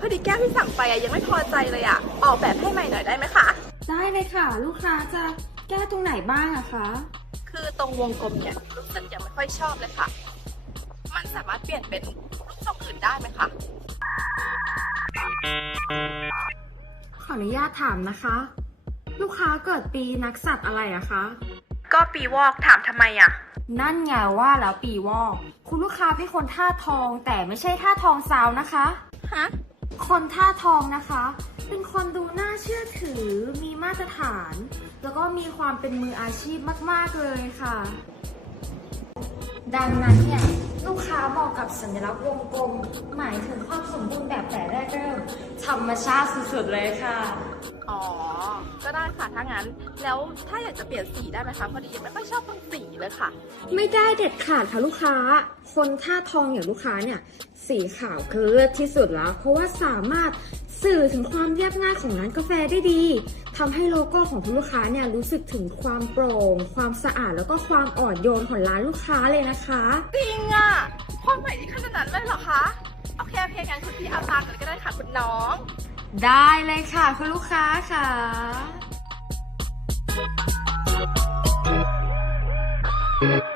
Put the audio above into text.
พอดีแก้วที่สั่งไปอะยังไม่พอใจเลยอะออกแบบให้ใหม่หน่อยได้ไหมคะ ได้เลยค่ะ ลูกค้าจะแก้ตรงไหนบ้างอะคะ คือตรงวงกลมเนี่ยรู้สึกยังไม่ค่อยชอบเลยค่ะ มันสามารถเปลี่ยนเป็นรูปทรงอื่นได้ไหมคะขออนุญาตถามนะคะ ลูกค้าเกิดปีนักสัตว์อะไรอะคะ ก็ปีวอกถามทำไมอะนั่นไงว่าแล้วปีวอก คุณลูกค้าเป็นคนท่าทองแต่ไม่ใช่ท่าทองซาวนะคะ ฮะ คนท่าทองนะคะ เป็นคนดูน่าเชื่อถือ มีมาตรฐาน แล้วก็มีความเป็นมืออาชีพมาก ๆ เลยค่ะ ดังนั้นเนี่ย ลูกค้าเหมาะกับสัญลักษณ์วงกลม หมายถึงความสมบูรณ์แบบแต่แรกเริ่มธรรมชาติสุดๆเลยค่ะ อ๋อ ก็ได้ค่ะ ถ้างั้น แล้วถ้าอยากจะเปลี่ยนสีได้ไหมคะพอดียังไม่ค่อยชอบตรงสีเลยค่ะ ไม่ได้เด็ดขาดค่ะลูกค้า คนท่าทองอย่างลูกค้าเนี่ย สีขาวคือเลือกที่สุดแล้ว เพราะว่าสามารถสื่อถึงความเรียบง่ายของร้านกาแฟได้ดี ทำให้โลโก้ของคุณลูกค้าเนี่ยรู้สึกถึงความโปร่ง ความสะอาดแล้วก็ความอ่อนโยนของร้านลูกค้าเลยนะคะจริงอะความใหม่ที่ขนาดนั้นเลยเหรอคะโอเคโอเคงั้นคุณพี่เอาตามกันก็ได้ค่ะคุณน้อง ได้เลยค่ะคุณลูกค้าค่ะ Thank